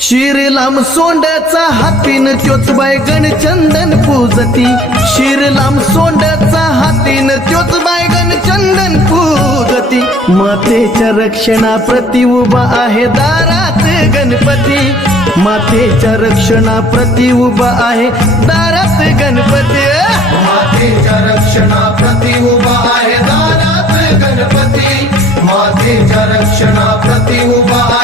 शिरलाम सोंड्याचा हातीन त्योच बाय चंदन पूजती. शिरलाम सोंड्याचा हातीन त्योच बाय चंदन पूजती. मातेच्या रक्षणा रक्षणाप्रती उभा आहे दारात गणपती. मातेच्या रक्षणा रक्षणाप्रती उभा आहे दारात गणपती. मातेच्या रक्षणा रक्षणाप्रती उभा आहे दारात गणपती. मातेच्या रक्षणा रक्षणाप्रती उभा आहे